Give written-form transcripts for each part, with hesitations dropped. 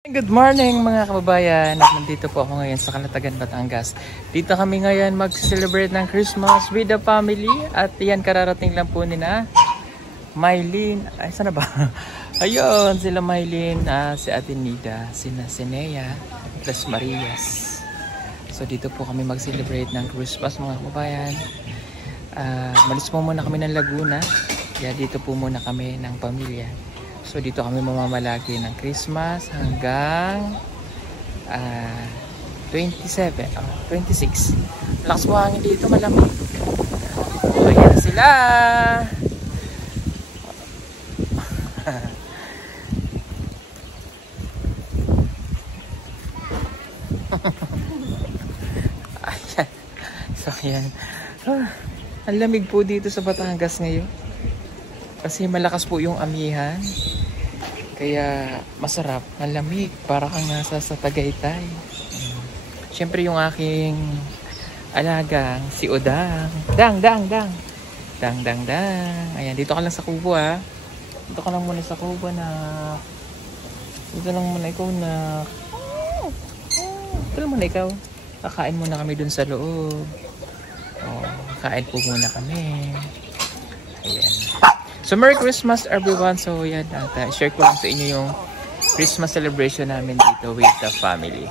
Good morning mga kababayan. Nandito po ako ngayon sa Calatagan, Batangas. Dito kami ngayon mag-celebrate ng Christmas with the family. At yan, kararating lang po nina Mylene. Ay, sana ba? Ayun, sila Mylene, si Ate Nida, sina Sinea, plus Marias. So dito po kami mag-celebrate ng Christmas mga kababayan. Malis po muna kami ng Laguna. Kaya dito po muna kami ng pamilya. So dito kami mamamalagi ng Christmas hanggang 26. Lakas po hangin dito, malamig. So yan sila. Ayan. So yan. Ang lamig po dito sa Batangas ngayon. Kasi malakas po yung amihan. Kaya masarap, malamig, para kang nasa sa Tagaytay. Siyempre yung aking alagang si Odang. Dang. Ayan, dito ka lang sa kubo ha. Dito ka lang muna sa kubo na. Dito lang muna ikaw na. Dito lang muna ikaw. Kakain muna kami dun sa loob. Kain po muna kami. Ayan. So Merry Christmas everyone. So yan, share ko lang sa inyo yung Christmas celebration namin dito with the family.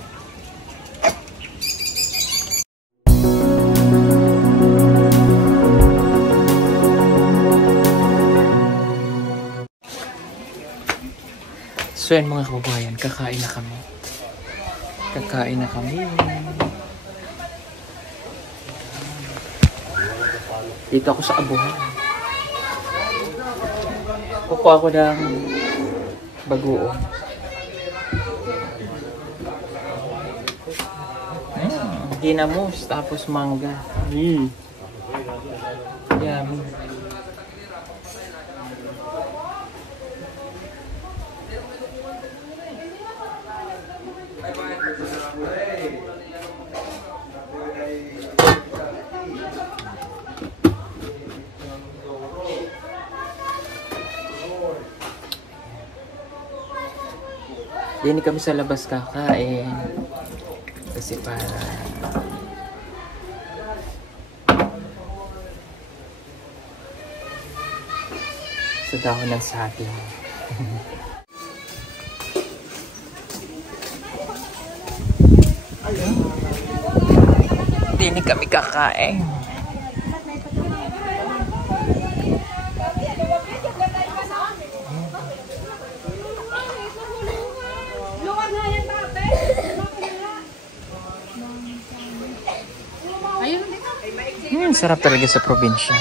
So yan mga kababayan, kakain na kami. Dito ako sa abuhan. Kukuha ko ng bagoong. Ginamos, tapos mangga. Yummy. Dini kami sa labas kakain. Kasi para sa dahon ng saging. Dini kami kakain. Sarap talaga sa probinsya.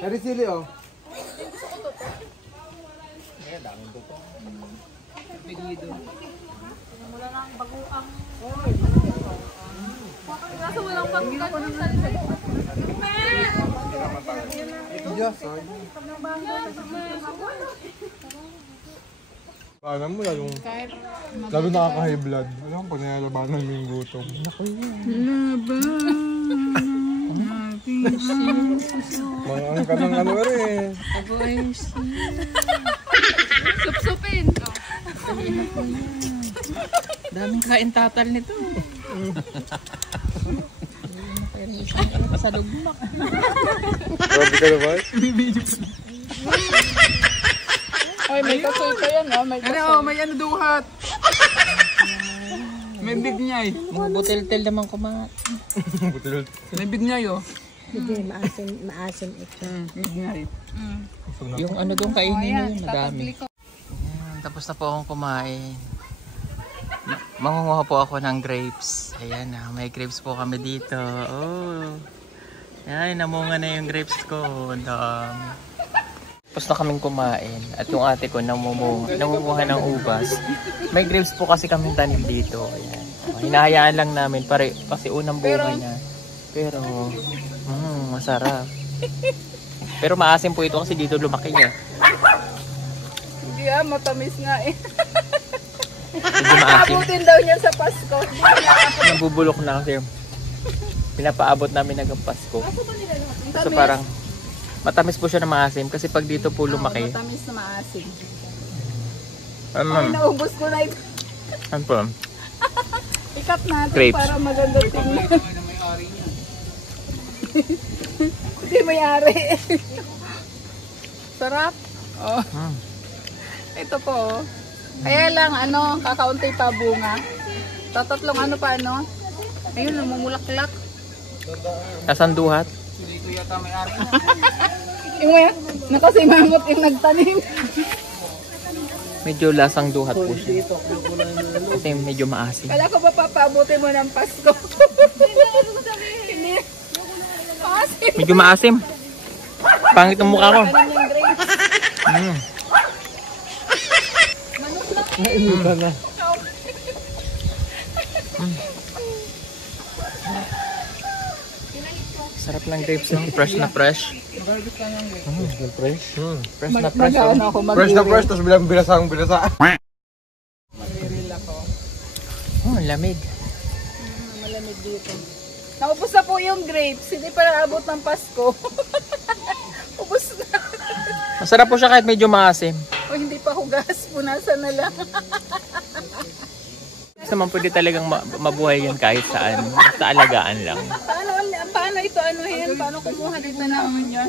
Dari sili oh. Wala nang baguang. Kaso walang baguang. Alam mo, lalo nakaka-high blood. Alam ko, nilalabanan mo yung gutom. Ang kanang ano rin. Supsupin. Daming kain tatal nito. Sa lugmak. Grabe ka naman? Ay, may kasoy pa yan ha. May kasoy. May ano duhat. May bignay. Mga butil-til naman kumain. May bignay oh. Hindi, maasim ito. Bignay. Yung ano doon kainin nyo yun, madami. Tapos na po akong kumain. Mangunguha po ako ng grapes. Ayan na, may grapes po kami dito. Oh. Ayan, namunga na yung grapes ko. Tapos na kaming kumain. At yung ate ko nangunguha ng ubas. May grapes po kasi kaming tanim dito. Ayan. Hinahayaan lang namin kasi unang bunga niya. Pero masarap. Pero maasim po ito kasi dito lumaki niya. Hindi matamis nga eh. Hindi maasim. Abutin daw niya sa Pasko. Nabubulok na kasi. Pinapaabot namin hanggang Pasko. So parang matamis po siya na maasim kasi pag dito po lumaki. Matamis na maasim. Ay, naubos ko na ito. Ano po? Ikat natin Grapes. para maganda tingnan. Hindi may-ari. Sarap. Oh. Ito po. Oh. Kaya lang, kakaunti pa bunga. Tatatlong pa, Ayun, namumulaklak. Kasanduhat. Yung nakasimangot yung nagtanim. Medyo lasang duhat po siya. Kasi medyo maasim. Kala ko ba papabuti mo ng Pasko? Hindi. Maasim. Medyo maasim. Pangit ang mukha ko. Kanin yung grapes. Nainitan na. Sarap ng grapes, no? Fresh na fresh. Fresh. Fresh na fresh. Oh. Mag-ano ako, Fresh na fresh, tapos bilang bilasa. Mag-grill ako. Oh, lamig. Malamig dito. Naubos na po yung grapes. Hindi pa naabot ng Pasko. Ubos na. Masarap po siya kahit medyo maasim. O hindi pa hugas. Punasan na lang. Gusto naman pwede talagang mabuhay yan kahit saan. Basta alagaan lang. Paano ito anuhin? Paano kumuha dito naman yun?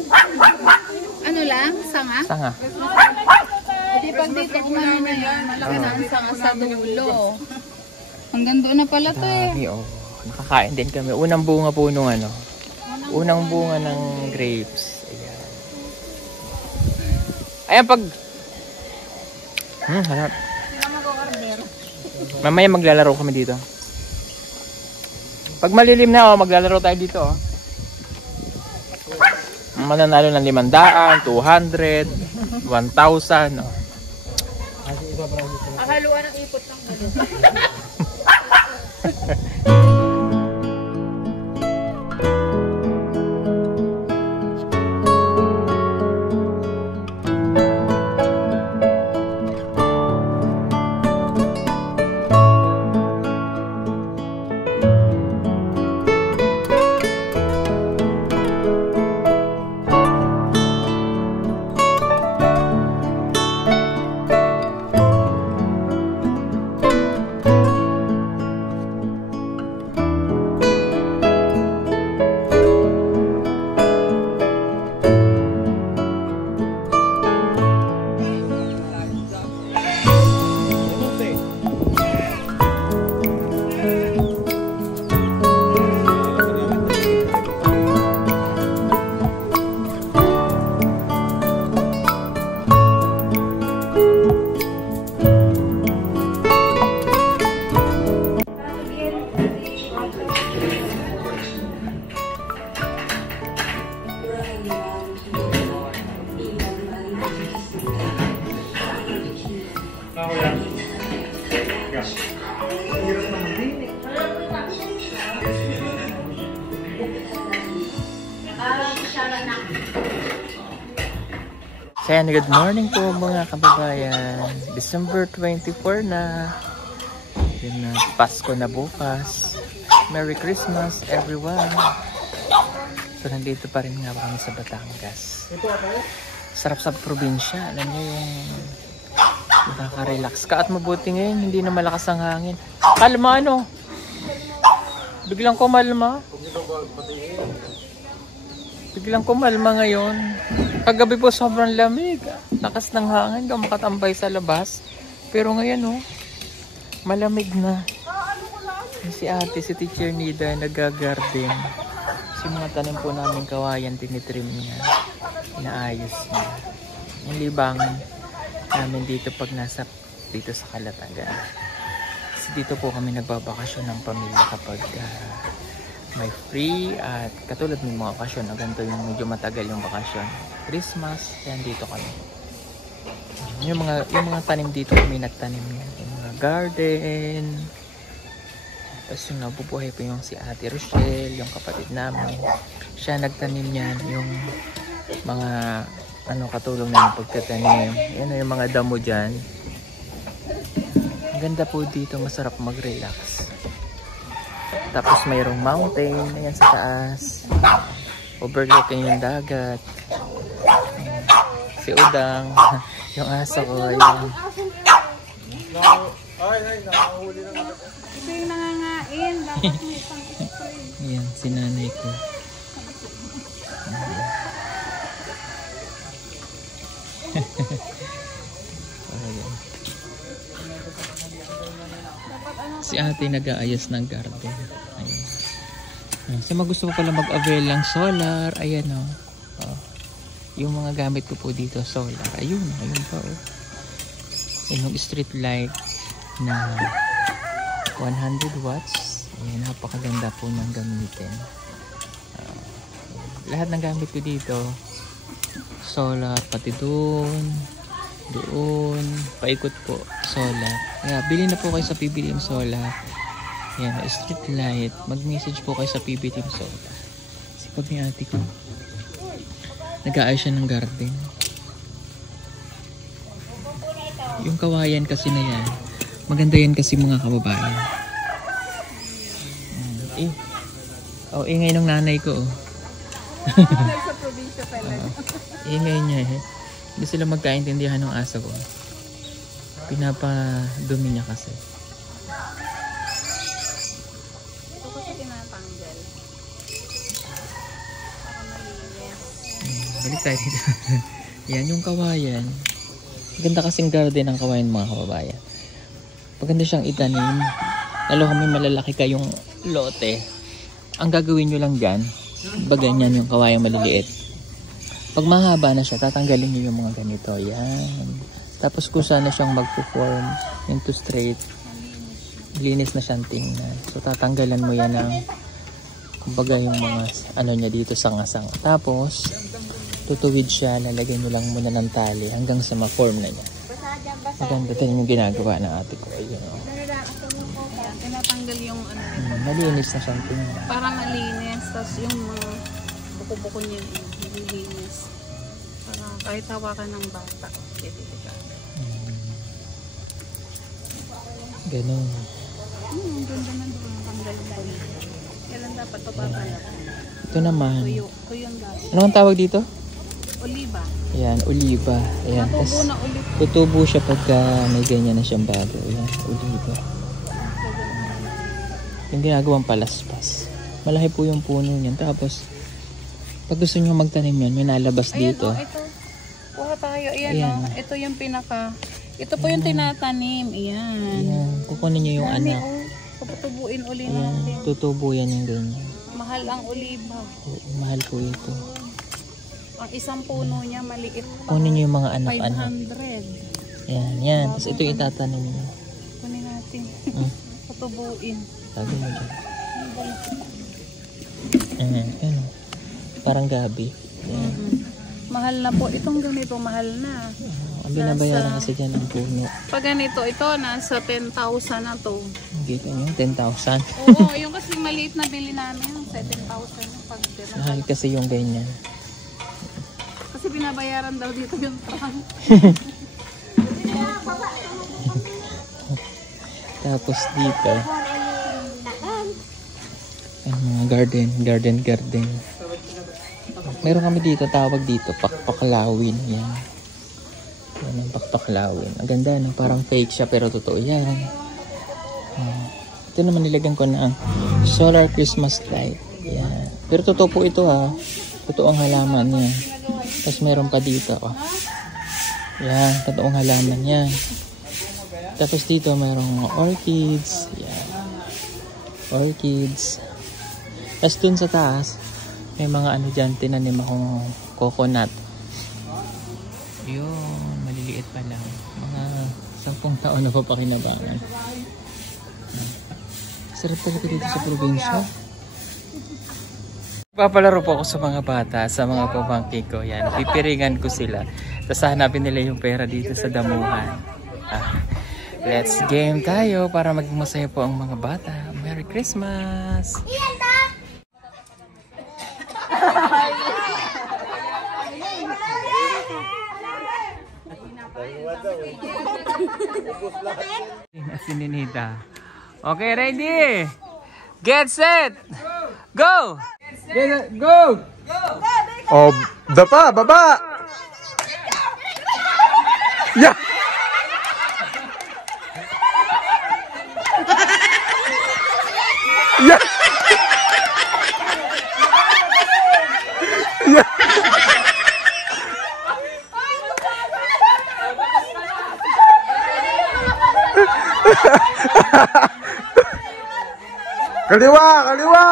Ano lang? Sanga? Sanga. Hindi pag dito kumano na yan. Malaki na ang sanga sa dulo. Hanggang doon na pala to eh. Dami, oh. Nakakain din kami. Unang bunga po nung unang bunga ng grapes. Ayan. Ayan pag... harap. Mamaya maglalaro kami dito. Pag malilim na, maglalaro tayo dito. Mananalo ng 500, 200, 1,000. Akaluan ng ipot ng gulo. Ayan, good morning po mga kababayan. December 24 na. Yun na, Pasko na bukas. Merry Christmas everyone. So nandito pa rin nga kami sa Batangas. Sarap sa probinsya. Alam niyo yung nakaka-relax ka at mabuti ngayon. Hindi na malakas ang hangin. Kalma ano? Biglang kumalma. Biglang kumalma ngayon. Kagabi po sobrang lamig. Lakas ng hangin, daw makatambay sa labas. Pero ngayon malamig na. Si ate, si Teacher Nida, nag-garden. Si mga tanim po namin kawayan, tinitrim niya. Inaayos niya. Yung libangan namin dito pag nasa dito sa Calatagan. Kasi dito po kami nagbabakasyon ng pamilya kapag may free at katulad ng mga bakasyon na ganito yung medyo matagal yung bakasyon. Christmas, yan dito kami. Yung mga tanim dito kami nagtanim yan. Yung mga garden. Tapos yung nabubuhay po yung si Ate Rochelle, yung kapatid namin. Siya nagtanim yan. Yung mga katulong na yung pagtatanim. Yan yung mga damo dyan. Ang ganda po dito, masarap mag-relax. Tapos mayroong mountain. Ayan sa taas. Overlooking yung dagat. Si Udang. Yung aso ko. Ayan. Ito yung nangangain. Dapat may isang spray. Ayan, si nanay ko. Ayan. Si ate nag-aayos ng garden. Ayan. So gusto ko pala mag-avail ng solar. Ayan o. Oh. Yung mga gamit ko po dito solar. Ayun pa o. Yung street light na 100 watts. Ayan, napakaganda po ng gamitin. Lahat ng gamit ko dito solar, pati doon, paikot po solar. Kaya bili na po kayo sa PB Team Solar. Ayan, street light. Mag-message po kayo sa PB Team Solar. Sipag ni ate ko. Nag-aayos siya ng garden. Yung kawayan kasi na yan, maganda yan kasi mga kababayan. Ingay ng nanay ko. Sa probinsya pala. Ingay niya eh. Hindi sila magkaintindihan ng aso ko. Pinapadumi niya kasi. Ito kasi tinatanggal. Para malinis. Balik tayo dito. Yan yung kawayan. Ganda kasing garden ng kawayan mga kababayan. Maganda siyang itanim. Lalo kami malalaki kayong lote. Ang gagawin nyo lang dyan, ganyan yung kawayang maliliit. Pag mahaba na siya, tatanggalin nyo yung mga ganito. Yan. Tapos kung saan na siyang mag-form into straight, linis na siyang tingnan. So tatanggalan mo yan ng kumbaga yung mga ano niya dito sanga-sanga. Tapos tutuwid siya, lalagyan nyo lang muna ng tali hanggang sa ma-form na niya. Maganda tayo yung ginagawa ng ate ko. Ayun, oh. Ayan, tinatanggal yung ano. Malinis na siyang tingnan. Para malinis. Tapos yung mga buko-buko niya malinis. Para kahit hawakan ng bata. Pwede ka. Ganun. Ang ganda na doon. Tanggal pa niya. Kailan dapat ito papala? Ito naman. Tuyong dapat. Ano ang tawag dito? Oliba. Ayan, oliba. Ayan. Natubo Tas, na ulit. tutubo siya pagka may ganyan na siyang bago. Ayan, oliba. Yung ginagawang palaspas. Malaki po yung puno niyan. Tapos, pag gusto nyo magtanim yan, may nalabas Ayan, dito. oh, ito. Kuha tayo. Ayan, Ayan. oh. Ito yung pinaka. Ito po yung tinatanim. Ayan. Ayan, kukunin nyo yung Dami, anak. oh. Paputubuin uli Ayan, natin. tutubo yan yung ganyan. Mahal ang oliba. Mahal po ito. Ang isang puno niya maliit pa. Kunin nyo yung mga anak-anak. 500. Ayan, yan. Tapos ito itatanim nyo. Kunin natin. Patubuin. Sabi mo dyan. Ayan, ayan. Parang gabi. Ayan. Mahal na po. Itong ganito, mahal na. Ang binabayaran kasi dyan ang puno. Pag ganito, ito, nasa 10,000 na to. Dito nyo, 10,000. Oo, yung kasi maliit na bili namin, 7,000 yung pag ganito. Mahal kasi yung ganyan. Kasi binabayaran daw dito yung trunk. Tapos dito, ay, mga garden. Meron kami dito, tawag dito, pakpaklawin. Yan. Yan ang pakpaklawin. Ang ganda, no? Parang fake siya pero totoo yan. Ito naman nilagyan ko ng solar Christmas light. Yan. Pero totoo po ito ha. Totoo ang halaman niya. Tapos meron pa dito. Oh. Yan, totoong halaman yan. Tapos dito mayroong mga orchids. Yan. Orchids. Tapos dun sa taas, may mga ano dyan, tinanim akong coconut. Yun, maliliit pa lang. Mga 10 taon na pa pakinabangan. Sarap talaga dito sa probinsya. Papalaro po ako sa mga bata, sa mga pamangkin ko. Yan, pipiringan ko sila. Tapos hanapin nila yung pera dito sa damuhan. Let's game tayo para maging masaya po ang mga bata. Merry Christmas! Si Ninita. Okay, ready? Get set! Go! Oh, dapa, baba! Yeah! Yeah! Yeah! Kaliwa, kaliwa!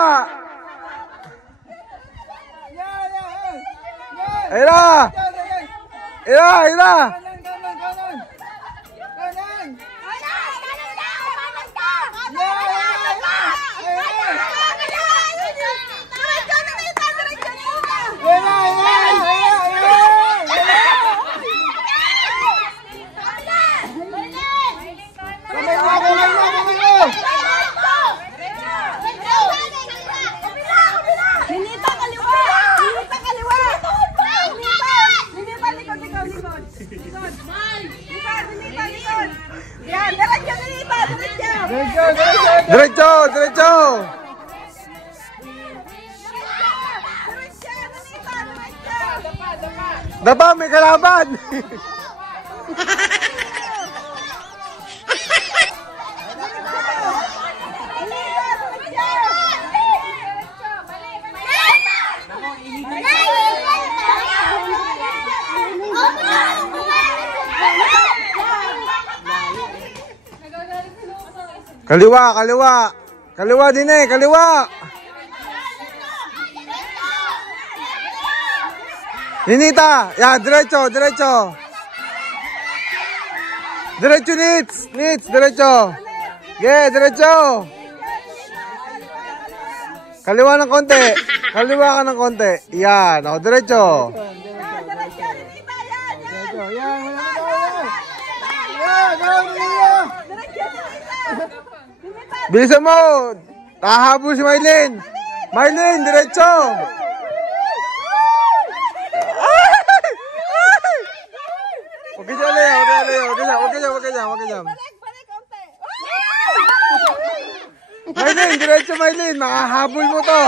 Ira! Ira, Ira! Diretso, diretso! Dapa, may kalaban! Kaliwa, kaliwa! Kaliwa din eh, kaliwa! Ninita! Yeah, diretso, diretso! Diretso, Nits! Nits, diretso! Yeah, diretso! Kaliwa ng konti! Kaliwa ka ng konti! Yan, ako, diretso! Bilisan mo! Nahahabol si Mylene! Mylene, diretso! Huwag ka dyan, Lea! Huwag ka dyan! Mylene, diretso Mylene! Makahabol mo to!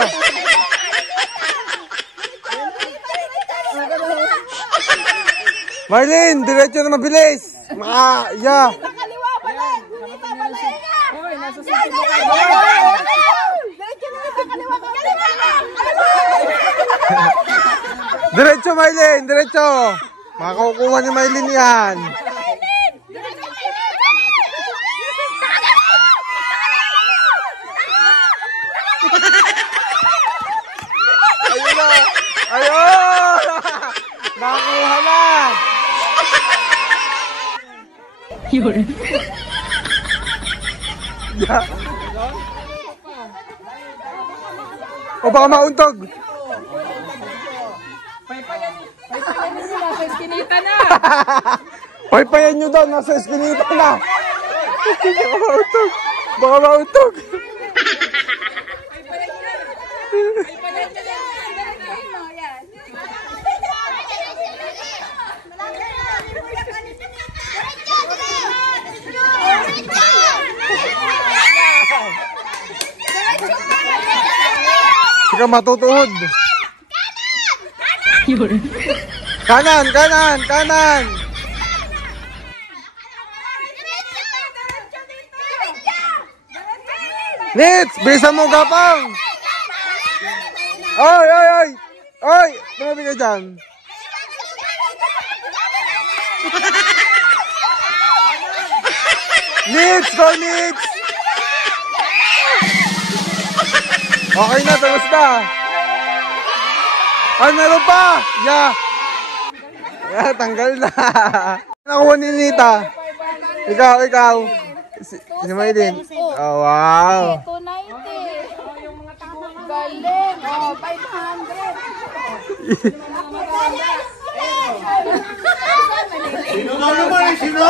Mylene, diretso na mabilis! Yeah! Diretso Mylene, diretso. Makakukuha ni Mylene yan. Ayun na. Ayun. Nakakuha na. Yun. Yeah. O baka mauntog. Nasa eskinita na. Paypayan nyo daw, nasa eskinita na. Baka mauntog. Baka mauntog. Sige, matutuhod. Kanan, kanan, kanan. Nits, bilisan mo gapang. Oy, oy, oy. Oy, tumabi ka dyan. Nits, go Nits. Okay na, tapos na. Ay, meron pa. Yeah. Yeah, tanggal na. Nakuha ni Nita. Ikaw, ikaw. Si Mylene. Oh, wow. 290. Galing. Oh, 500. Sino daw naman? Sino?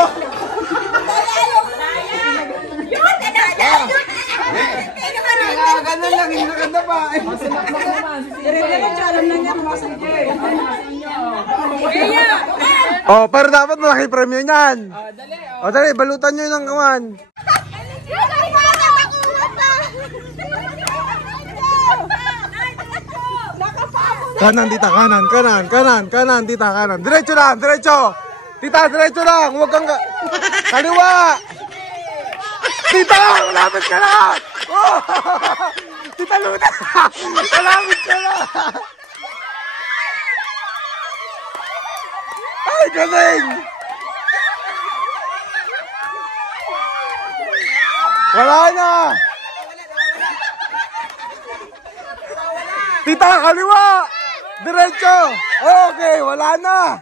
Ganun lang, hindi maganda pa. Oh, pero dapat malaki premyo niyan. Oh, dali, balutan nyo ng kawan. Kanan, tita, kanan, kanan, kanan, kanan, tita, kanan. Diretso lang, diretso. Tita, diretso lang. Huwag kang kaliwa. Tita, malapit ka na. Oh! Tita Luna, malapit ka na. Ay, galing. Wala na. Tita, kaliwa. Diretso. Okay, wala na.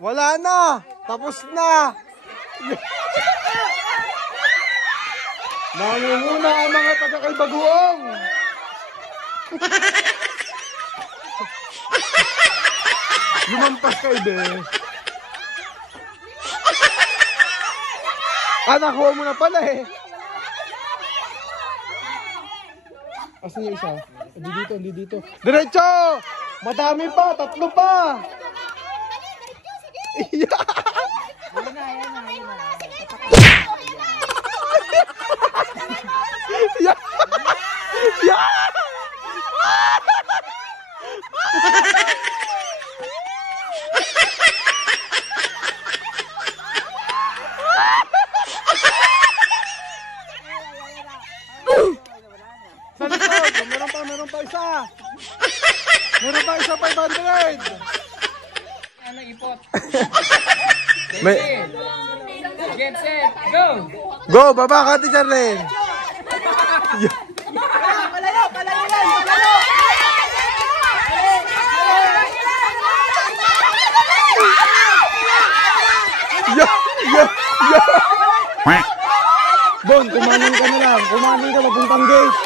Wala na. Tapos na. Nangunguna ang mga taga-Kaybaguong. Lumampas kayo, be. Nakuha mo na pala eh. Asan yung isa? Hindi dito, hindi dito. Diretso! Madami pa, 3 pa! Meron pa isa. Meron pa isa 500. Ano ipot? May... Get set, go! Go, baba ka, Ate Charlene. Palayo, palayo yan, palayo. Bon, kumanin ka na lang. Kumanin ka, papuntang gate.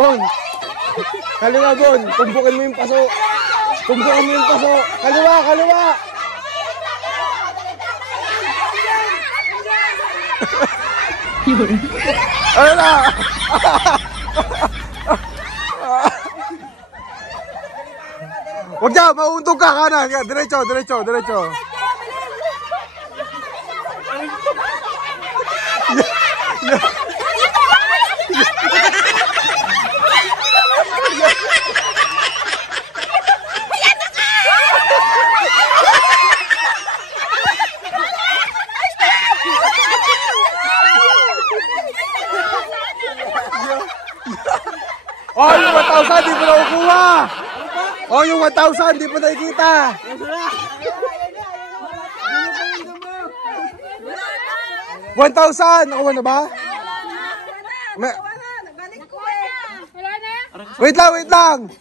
Bon, kaliwa, Bon. Tumbukin mo yung paso. Tumbukin mo yung paso. Kaliwa, kaliwa. Ano na? Huwag dyan, mauuntog ka, kanan. Diretso, diretso, diretso. Oh, yung 1,000, di pa nakukuha. Oh, yung 1,000, di pa nakikita. 1,000, nakuha na ba? Wait lang, wait lang.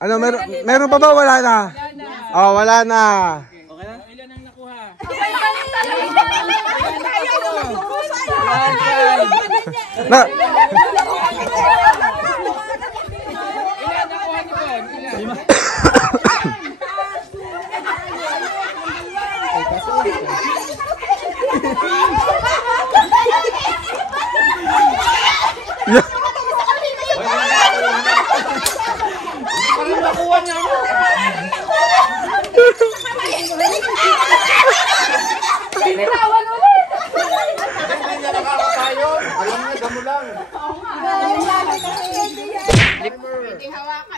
Ano, meron pa ba? Wala na. Oh, wala na. Ilan ang nakuha? Na. Ilan nakuha ni Bon? Ilan? Parang nakuha niya ako. Binitawan ulit. Hindi niya nakakatayo. Alam niya, damo lang.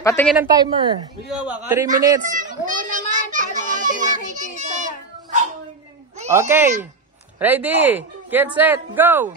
Patingin ang timer. 3 minutes. Oo naman, paano natin makikita? Okay. Ready? Get set, go!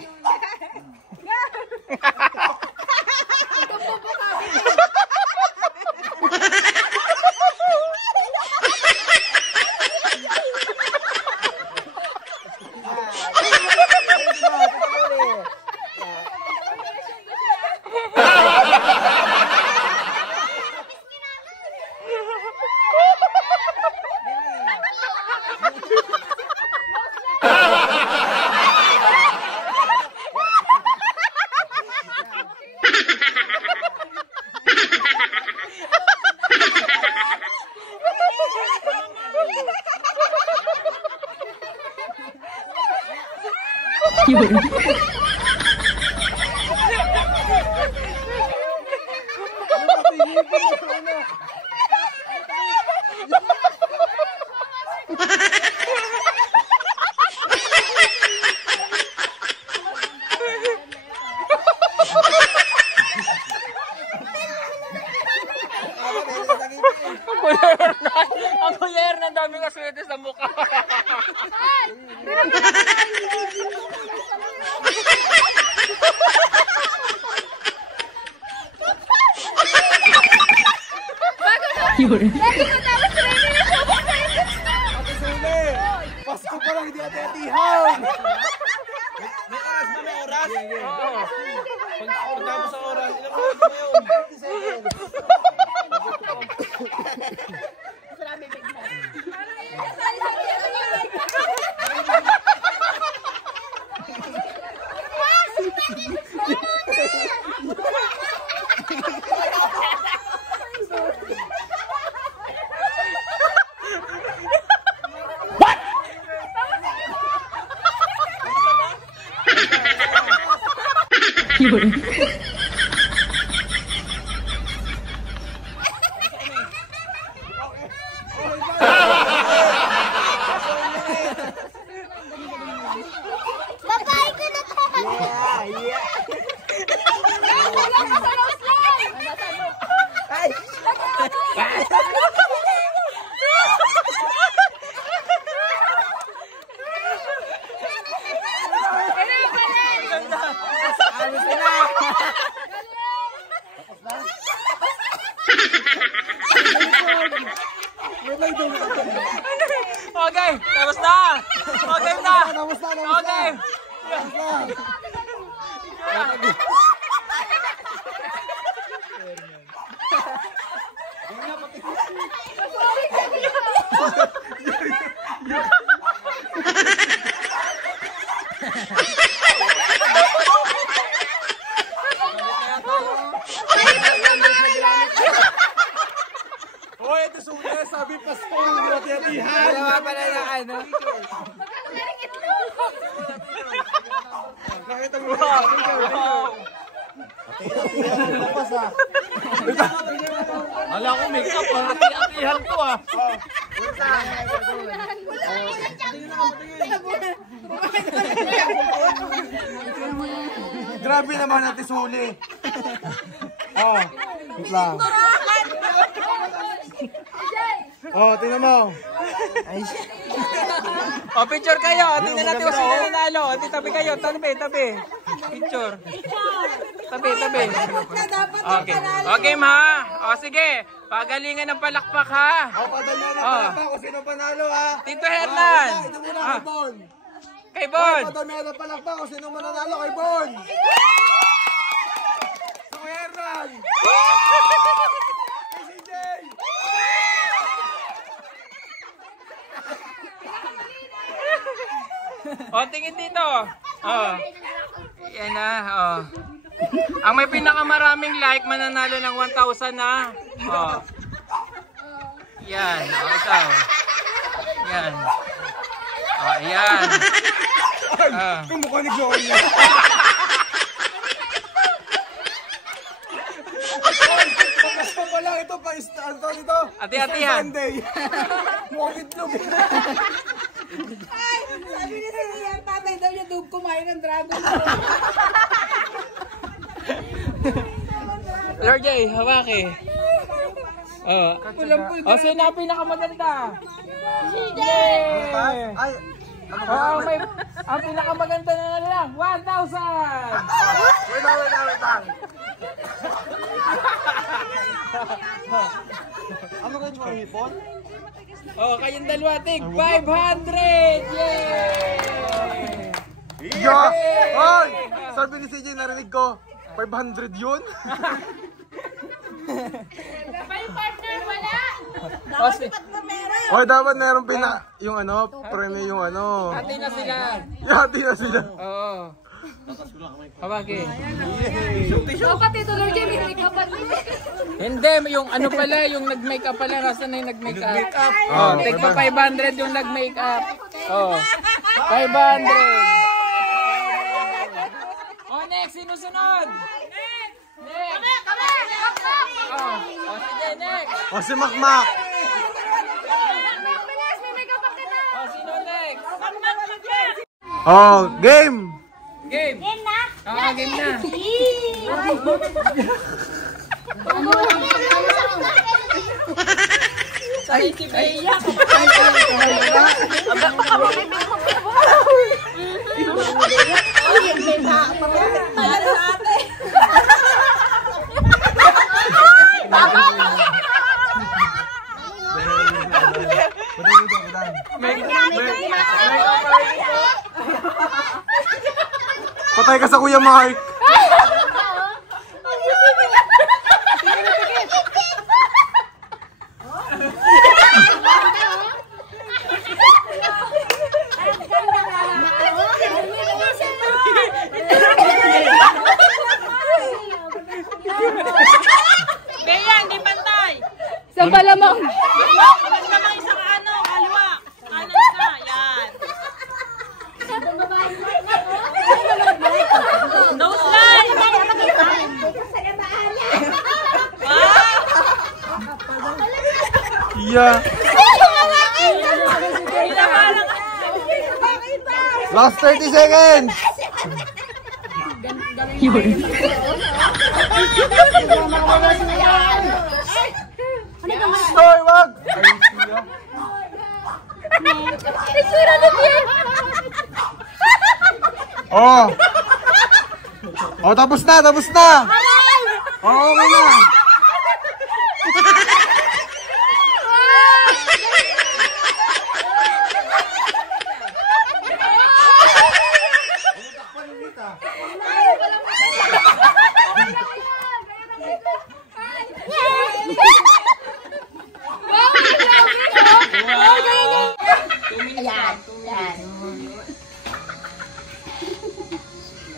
Yun. Pasko pa lang, hindi natin atihan. May oras? Oo. Pagtapos ang oras, ilang oras na yun? 30 seconds. Yun. Babae ko na to! Okay, tapos na! Okay na! Okay! Hoy, ito sule, sabi Pasko, hindi natin atihan. Dalawa pala na ano? Nakita mo ba? Ala ko make-up ha. Ati-atihan ko ah. Grabe naman natin suli. Oh, wait lang. Oh, tingnan mo. O, picture kayo. Tingnan natin kung sino nanalo. Tabi kayo. Tabi. Picture. Tabi. Okay. Okay, ma. O, sige. Pagalingan ng palakpak, ha? Oh, padala na pala pa kung sino panalo ha. Tito Hernan. Ito muna kay Bon. Kay Bon. Padala na pala pa kung sino mananalo kay Bon. So, Hernan. Kay CJ. O, tingin dito. O. Yan na. O. Ang may pinakamaraming like, mananalo ng 1,000 na. O. Yan. O, ito. Yan. O, yan. Kumukha ni Joey. Pasko pa lang ito pa ano dito? Ati-atihan. Sunday. Mukhang itlog. Sabi ni Sir tatay daw niya doon kumain ng dragon. Lord J, hawaki. O, sino ang pinakamaganda? Yay! Ay, Ang pinakamaganda na lang, 1,000! wait lang. Ano kayo mga hipon? Oh, kayong dalawa, tig 500! Yay! Yeah! Hoy! Sabi ni CJ, narinig ko, 500 yun? May partner wala! Hoy, dapat meron yung ano, premyo yung ano. Hati na sila. Hati na sila. Oo. Hawaki. Dapat ito Lord Jay, may kapatid. Hindi, yung ano pala, yung nag-makeup pala. Kasi na yung nag-makeup. Oh, take mo 500 yung nag-makeup. Oh, 500. Oh, next, sinusunod. Next. Oh, sige, next. O si Makmak. Oh, sino next? Oh, game! Game. Game na? Oo, game na. Ay, si Bea. Patay ka sa Kuya Mike. Bea, hindi pantay. Sa palamang. Palamang isang ano, kaliwa. Kanan ka, yan. No slide. Yeah. Last 30 seconds. Stoy, wag! Oh. Oh, tapos na, tapos na. Oh, okay na.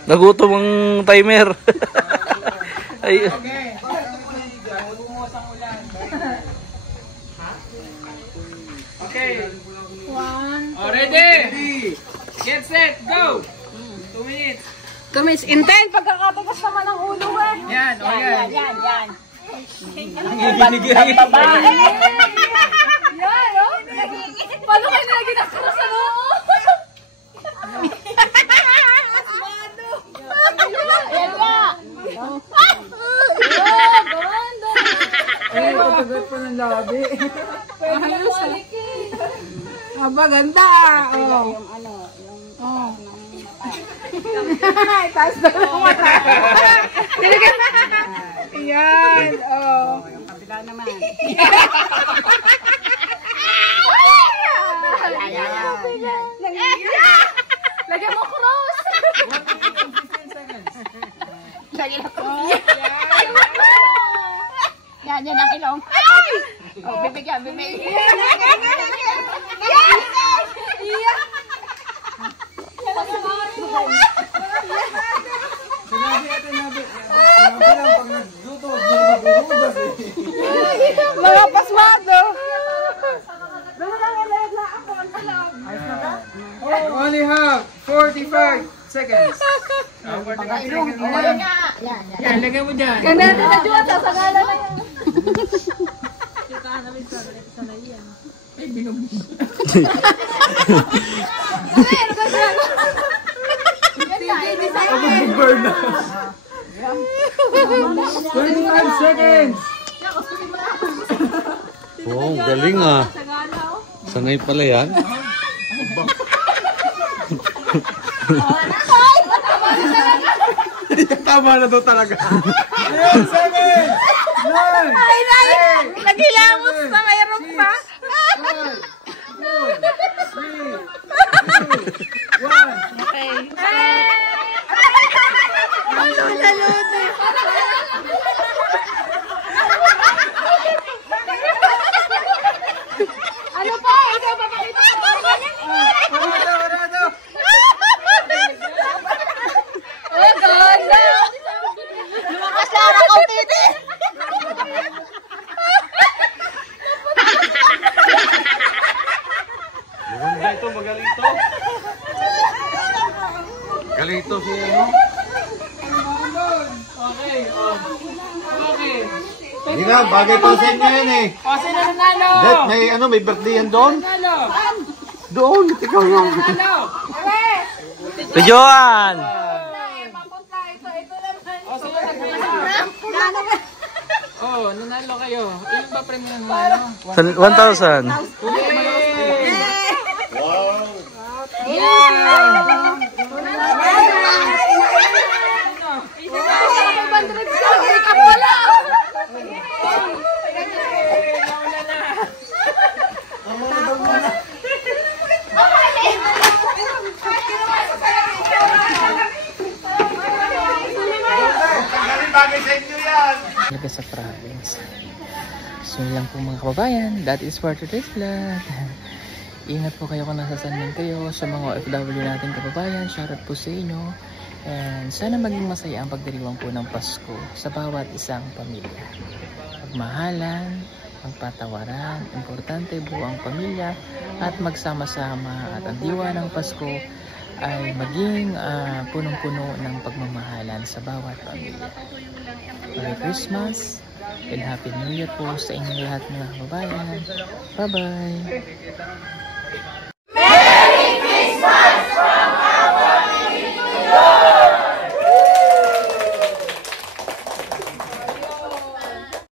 Nagutom ang timer. Ay. Okay. Oh, ready? Get set, go! 2 minutes. 2 minutes. Intent. Pagkakatapos naman ang ulo eh. Yan, o yan. Yan, Yan, oh. Paano kayo nilagyan ng karo sa loob? Ayan nga. Gawanda. Ay, patagat pa ng labi. Pwede na balik eh. Aba, ganda. Oh. Oh. Taas na lang mata. Yan. Oh. Yung kabila naman. Lagyan mo cross. 15 seconds. Lagyan mo cross. Yan, yan ang ilong. Oh, bibigyan, bibigyan. Mga pasmado. You only have 45 seconds. Yan, lagay mo dyan. Ganda na dyan, sasagala na yan. Burn na. 25 seconds. Oh, galing ah. Sanay pala yan. Tama na daw talaga. 10 seconds. 9. Naghilamos na mayroon pa. 5, 4, 3, 2, 1. Okay. Lalo-lalo. Ano pa? Ikaw ba pakita mo? Parado. Oh, ganda! Lumakas lang ako, titi! Maganda ito, magaling ito. Galing ito si ano? Okay, oh. Okay. Hindi na, bagay pa sa inyo yan eh. Kasi na nanalo. Dad, may birthday yan doon? Nanalo. Doon, ikaw lang. Nanalo. Tujuan! Mapunta ito naman. Oh, sino nagpila? Oh, nanalo kayo. Ilan ba premyo na nanalo? 1,000. bagay sa inyo yan. Talaga sa province. So yun lang po mga kababayan. That is for today's vlog. Ingat po kayo kung nasasaan man kayo. Sa mga OFW natin kababayan, shoutout po sa inyo. And sana maging masaya ang pagdiriwang po ng Pasko sa bawat isang pamilya. Magmahalan, magpatawaran, importante buo ang pamilya at magsama-sama at ang diwa ng Pasko ay maging punong-puno ng pagmamahalan sa bawat pamilya. Merry Christmas and Happy New Year po sa inyong lahat mga kababayan. Bye-bye!